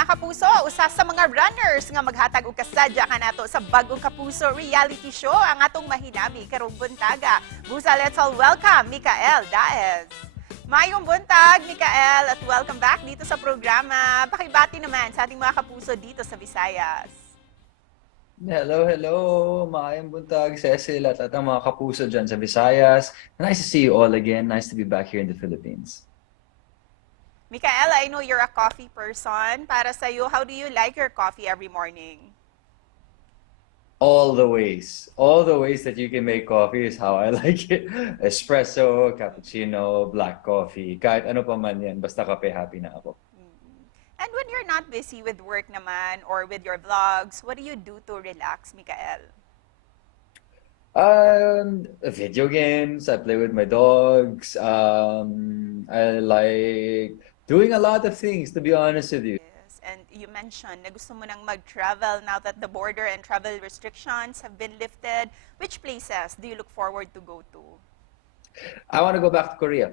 mga kapuso, usa sa mga runners nga maghatag og kasadya kanato sa bagong Kapuso reality show ang atong mahinabi karong buntaga. Busa, let's all welcome Mikael Daez. Mayong buntag, Mikael, at welcome back dito sa programa. Pakibati naman sa ating mga kapuso dito sa Visayas. Hello, hello. Maayong buntag, Cecil at ang mga kapuso dyan sa Visayas. Nice to see you all again. Nice to be back here in the Philippines. Mikael, I know you're a coffee person. Para sa'yo, how do you like your coffee every morning? All the ways. All the ways that you can make coffee is how I like it. Espresso, cappuccino, black coffee. Kahit ano pa man yan. Basta kape, happy na ako. And when you're not busy with work naman or with your vlogs, what do you do to relax, Mikael? Video games. I play with my dogs. I like doing a lot of things, to be honest with you. Yes, and you mentioned na gusto mo nang mag-travel now that the border and travel restrictions have been lifted. Which places do you look forward to go to? I want to go back to Korea.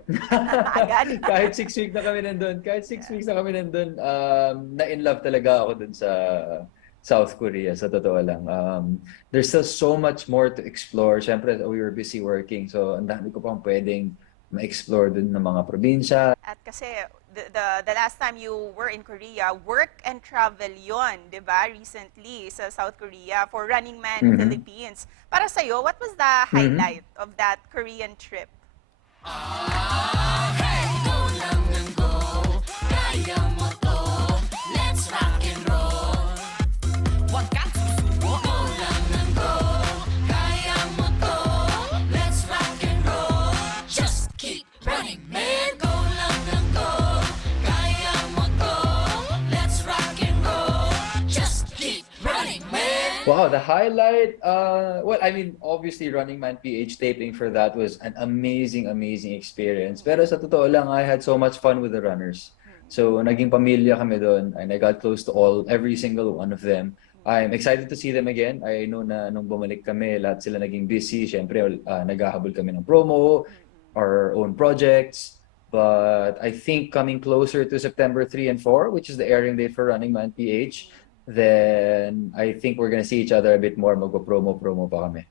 Agad? Kahit 6 weeks na kami nandun, na-in love talaga ako dun sa South Korea, sa totoo lang. There's still so much more to explore. Siyempre, we were busy working, so ang dami ko pang pwedeng ma-explore dun ng mga probinsya. At kasi the last time you were in Korea, work and travel yon, di ba? Recently sa South Korea for Running Man Philippines. Para sa'yo, what was the highlight of that Korean trip? Wow, the highlight, well, I mean, obviously Running Man PH taping for that was an amazing, amazing experience. Pero sa totoo lang, I had so much fun with the runners. So, naging pamilya kami doon, and I got close to every single one of them. I'm excited to see them again. I know na nung bumalik kami, lahat sila naging busy. Siyempre, naghahabol kami ng promo, our own projects. But I think coming closer to September 3 and 4, which is the airing date for Running Man PH, then I think we're gonna see each other a bit more. Magpo-promo pa kami.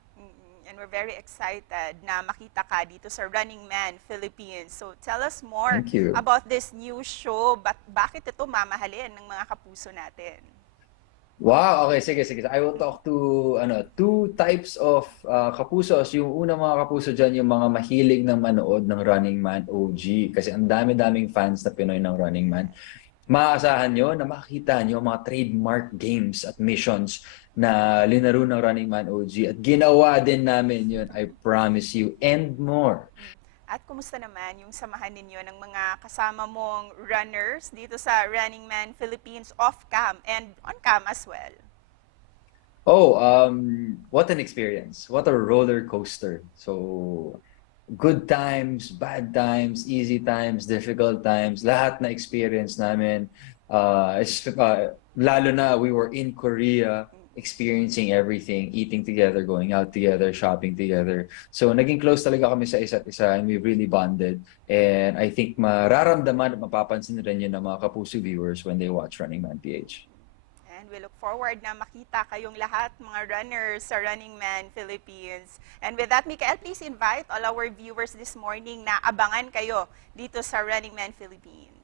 And we're very excited na makita ka dito sa Running Man Philippines. So tell us more about this new show. Bakit ito mamahalin ng mga kapuso natin? Wow, okay, sige. I will talk to two types of kapusos. Yung unang mga kapuso dyan, yung mga mahilig na manood ng Running Man OG. Kasi ang dami-daming fans na Pinoy ng Running Man. Maaasahan nyo na makita nyo mga trademark games at missions na linaro ng Running Man OG. At ginawa din namin yun, I promise you, and more. At kumusta naman yung samahan ninyo ng mga kasama mong runners dito sa Running Man Philippines off-cam and on-cam as well? Oh, what an experience. What a roller coaster. So, good times, bad times, easy times, difficult times, lahat na experience namin. Lalo na we were in Korea, experiencing everything, eating together, going out together, shopping together. So naging close talaga kami sa isa't isa, and we really bonded. And I think mararamdaman at mapapansin rin yun ng mga Kapuso viewers when they watch Running Man PH. We look forward na makita kayong lahat, mga runners sa Running Man Philippines. And with that, Mikael, please invite all our viewers this morning na abangan kayo dito sa Running Man Philippines.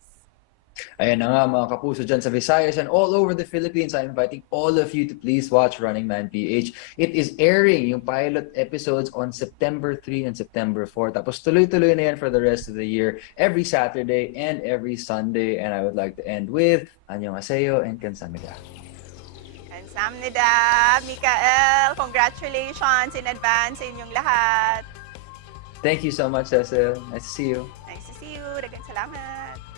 Ayan na nga mga kapuso dyan sa Visayas and all over the Philippines. I'm inviting all of you to please watch Running Man PH. It is airing yung pilot episodes on September 3 and September 4. Tapos tuloy-tuloy na yan for the rest of the year, every Saturday and every Sunday. And I would like to end with Annyeonghaseyo and Kamsahamnida. Kamsahamnida, Mikael. Congratulations in advance sa inyong lahat. Thank you so much, Cecil. Nice to see you. Nice to see you. Daghang salamat.